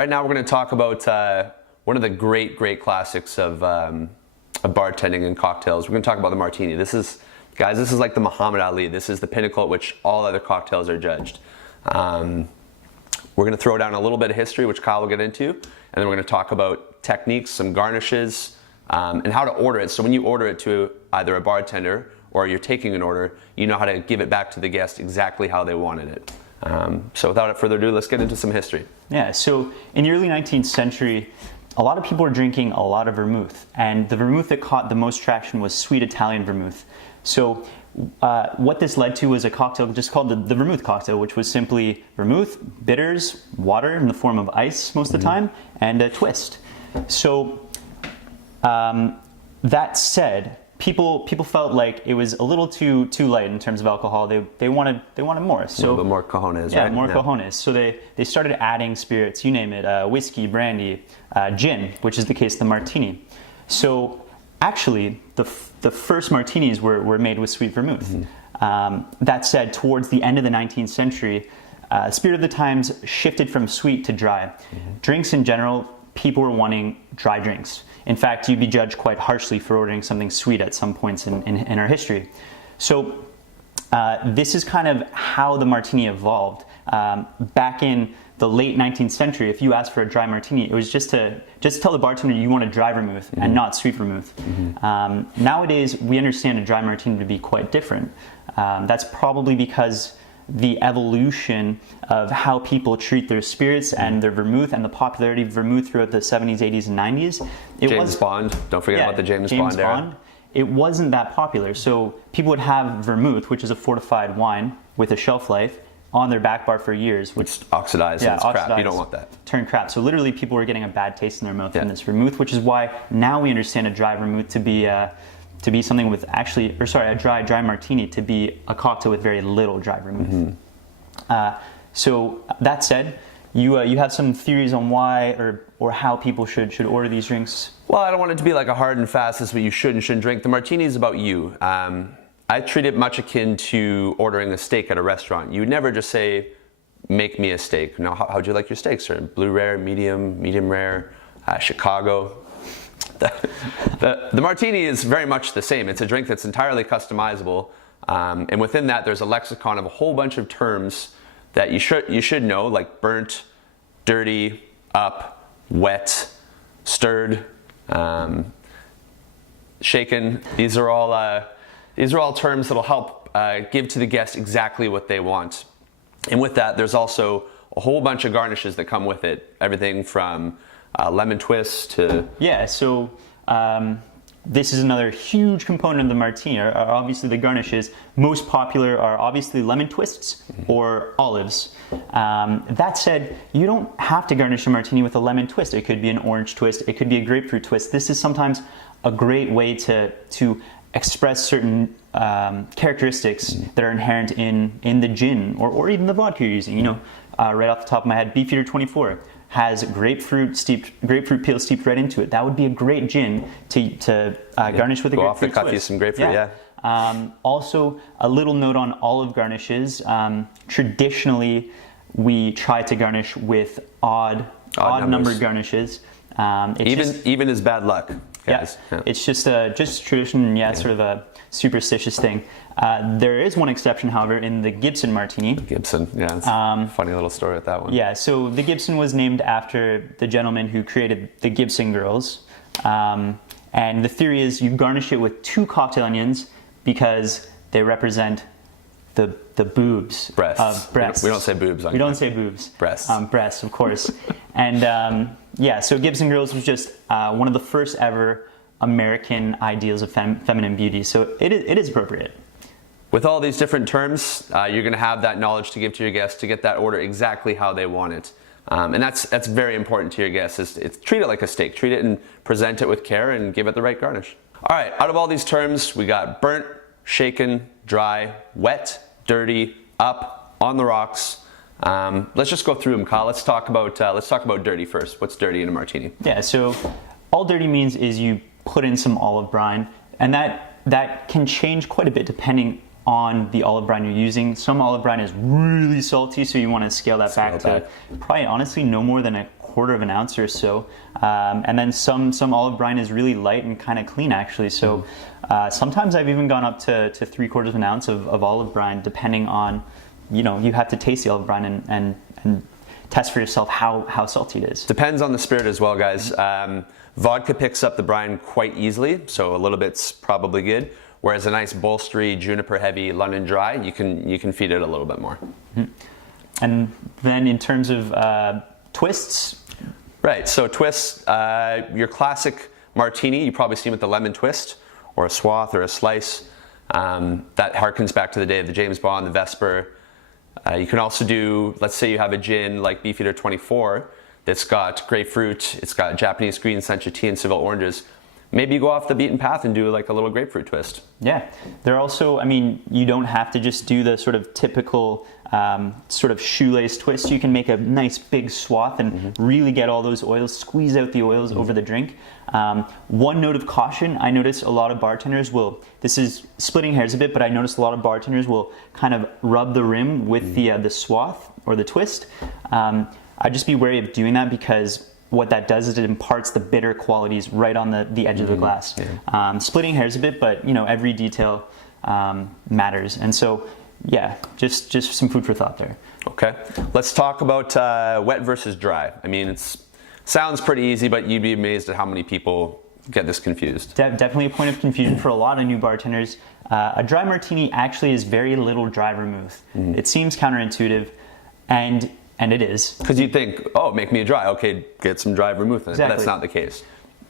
right now we're going to talk about one of the great classics of bartending and cocktails. We're going to talk about the Martini. Guys, this is like the Muhammad Ali. This is the pinnacle at which all other cocktails are judged. We're going to throw down a little bit of history, which Kyle will get into, and then we're going to talk about techniques, some garnishes, and how to order it. So when you order it to either a bartender or you're taking an order, you know how to give it back to the guest exactly how they wanted it. So without further ado, let's get into some history. Yeah, so in the early 19th century, a lot of people were drinking a lot of vermouth, and the vermouth that caught the most traction was sweet Italian vermouth. So what this led to was a cocktail just called the vermouth cocktail, which was simply vermouth, bitters, water in the form of ice most of the time, and a twist. So that said, people felt like it was a little too light in terms of alcohol. They wanted more. So a little bit more cojones, yeah, right? more cojones. So they started adding spirits, you name it, whiskey, brandy, gin, which is the case of the Martini. So actually, the first martinis were made with sweet vermouth. That said, towards the end of the 19th century, spirit of the times shifted from sweet to dry. Drinks in general, people were wanting dry drinks. In fact, you'd be judged quite harshly for ordering something sweet at some points in our history. So this is kind of how the Martini evolved. Back in the late 19th century, if you asked for a dry Martini, it was just tell the bartender you want a dry vermouth and not sweet vermouth. Nowadays, we understand a dry Martini to be quite different. That's probably because the evolution of how people treat their spirits and their vermouth and the popularity of vermouth throughout the 70s, 80s, and 90s. James Bond. Don't forget about the James Bond era. It wasn't that popular. So people would have vermouth, which is a fortified wine with a shelf life, on their back bar for years. Which oxidized and it's crap. You don't want that. Turned crap. So literally people were getting a bad taste in their mouth from this vermouth, which is why now we understand a dry vermouth to be something with a dry Martini to be a cocktail with very little dry vermouth. So that said, you have some theories on why or how people should order these drinks? Well, I don't want it to be like a hard and fast, this is what you should and shouldn't drink. The Martini is about you. I treat it much akin to ordering a steak at a restaurant. You would never just say, make me a steak. Now, how'd you like your steak, sir? Blue rare, medium rare, Chicago. The Martini is very much the same. It's a drink that's entirely customizable, and within that there's a lexicon of a whole bunch of terms that you should know, like burnt, dirty, up, wet, stirred, shaken. These are all terms that'll help give to the guest exactly what they want. And with that, there's also a whole bunch of garnishes that come with it. Everything from lemon twist to... Yeah, so this is another huge component of the Martini, are obviously the garnishes. Most popular are obviously lemon twists or olives. That said, you don't have to garnish a Martini with a lemon twist. It could be an orange twist, it could be a grapefruit twist. This is sometimes a great way to express certain characteristics that are inherent in the gin or even the vodka you're using. Right off the top of my head, Beefeater 24 has grapefruit peel steeped right into it. That would be a great gin to garnish with a grapefruit twist. Go off the cuff, use some grapefruit, yeah. Also, a little note on olive garnishes. Traditionally, we try to garnish with odd numbered garnishes. Even is bad luck, guys. Yeah. It's just tradition, sort of a superstitious thing. There is one exception, however, in the Gibson Martini. Gibson, yeah, it's a funny little story with that one. Yeah, so the Gibson was named after the gentleman who created the Gibson Girls. And the theory is you garnish it with 2 cocktail onions because they represent the boobs. Breasts. We don't say boobs on We don't say boobs. Breasts. Breasts, of course. And so Gibson Girls was just one of the first ever American ideals of feminine beauty. So it is appropriate. With all these different terms, you're going to have that knowledge to give to your guests to get that order exactly how they want it. And that's very important to your guests. Is treat it like a steak. Treat it and present it with care and give it the right garnish. All right, out of all these terms, we got burnt, shaken, dry, wet, dirty, up, on the rocks. Let's just go through them, Kyle. Let's talk about dirty first. What's dirty in a Martini? Yeah, so all dirty means is you put in some olive brine, and that can change quite a bit depending on the olive brine you're using. Some olive brine is really salty, so you want to scale that back to probably honestly no more than quarter of an ounce or so, and then some olive brine is really light and kind of clean actually. So sometimes I've even gone up to 3/4 of an ounce of olive brine, depending on, you have to taste the olive brine and test for yourself how salty it is. Depends on the spirit as well, guys. Vodka picks up the brine quite easily, so a little bit's probably good. Whereas a nice bolstery, juniper heavy London Dry, you can feed it a little bit more. Mm-hmm. And then in terms of twists, right? So twists, your classic martini, you probably see with the lemon twist, or a swath, or a slice. That harkens back to the day of the James Bond, the Vesper. You can also do, let's say you have a gin like Beefeater 24 that's got grapefruit, it's got Japanese green sencha tea and Seville oranges. Maybe you go off the beaten path and do like a little grapefruit twist. Yeah, they're also, you don't have to just do the sort of typical sort of shoelace twist. You can make a nice big swath and really get all those oils, squeeze out the oils over the drink. One note of caution, I notice a lot of bartenders will, this is splitting hairs a bit, but I notice a lot of bartenders will kind of rub the rim with the swath or the twist. I'd just be wary of doing that, because what that does is it imparts the bitter qualities right on the edge of the glass. Yeah. Splitting hairs a bit, but every detail matters. And so, yeah, just some food for thought there. Okay, let's talk about wet versus dry. It sounds pretty easy, but you'd be amazed at how many people get this confused. Definitely a point of confusion for a lot of new bartenders. A dry martini actually is very little dry vermouth. It seems counterintuitive, and it is. Because you'd think, oh, make me a dry. Okay, get some dry vermouth in it. Exactly. But that's not the case.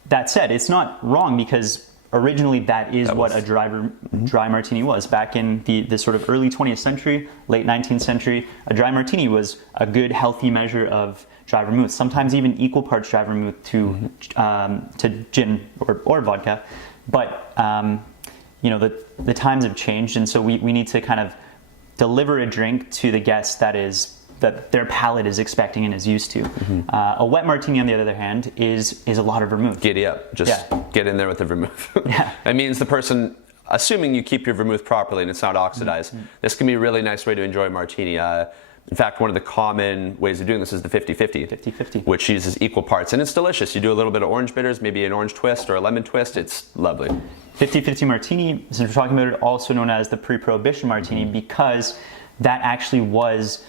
That said, it's not wrong, because originally that is what a dry martini was. Back in the sort of early 20th century, late 19th century, a dry martini was a good, healthy measure of dry vermouth. Sometimes even equal parts dry vermouth to gin or vodka. But the times have changed, and so we need to kind of deliver a drink to the guest that their palate is expecting and is used to. A wet martini, on the other hand, is a lot of vermouth. Giddy up. Just get in there with the vermouth. Yeah. That means the person, assuming you keep your vermouth properly and it's not oxidized, this can be a really nice way to enjoy a martini. In fact, one of the common ways of doing this is the 50-50. 50-50. Which uses equal parts, and it's delicious. You do a little bit of orange bitters, maybe an orange twist or a lemon twist. It's lovely. 50-50 martini, since we're talking about it, also known as the pre-prohibition martini, because that actually was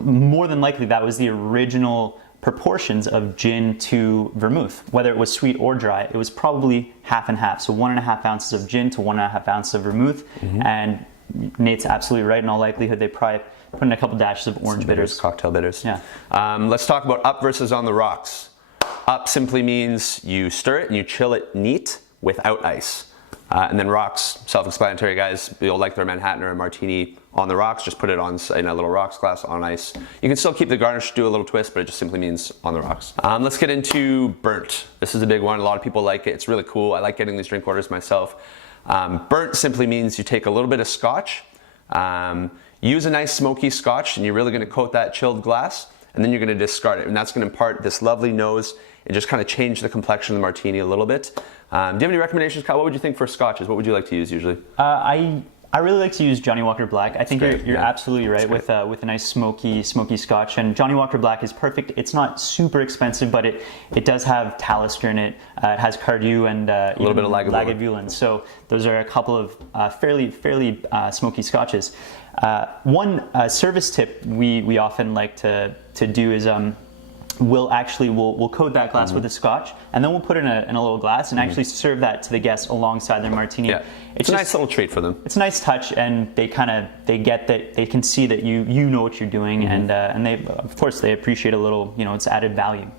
more than likely that was the original proportions of gin to vermouth. Whether it was sweet or dry, it was probably half and half. So 1.5 ounces of gin to 1.5 ounces of vermouth. And Nate's absolutely right. In all likelihood, they probably put in a couple dashes of orange bitters. Cocktail bitters. Yeah. Let's talk about up versus on the rocks. Up simply means you stir it and you chill it neat without ice. And then rocks, self-explanatory, guys. You'll like their Manhattan or a martini on the rocks. Just put it on in a little rocks glass on ice. You can still keep the garnish, do a little twist, but it just simply means on the rocks. Let's get into burnt. This is a big one. A lot of people like it. It's really cool. I like getting these drink orders myself. Burnt simply means you take a little bit of scotch, use a nice smoky scotch, and you're really going to coat that chilled glass, and then you're going to discard it. And that's going to impart this lovely nose and just kind of change the complexion of the martini a little bit. Do you have any recommendations, Kyle? What would you think for scotches? What would you like to use usually? I really like to use Johnny Walker Black. I think you're absolutely right with a nice smoky scotch. And Johnny Walker Black is perfect. It's not super expensive, but it does have Talisker in it. It has Cardew and a little bit of Lagavulin. So those are a couple of fairly smoky scotches. One service tip we often like to do is we'll coat that glass with a scotch, and then we'll put it in a little glass and actually serve that to the guests alongside their martini. Yeah. It's a nice little treat for them. It's a nice touch, and they get that, they can see that you know what you're doing, and they, of course, they appreciate a little, it's added value.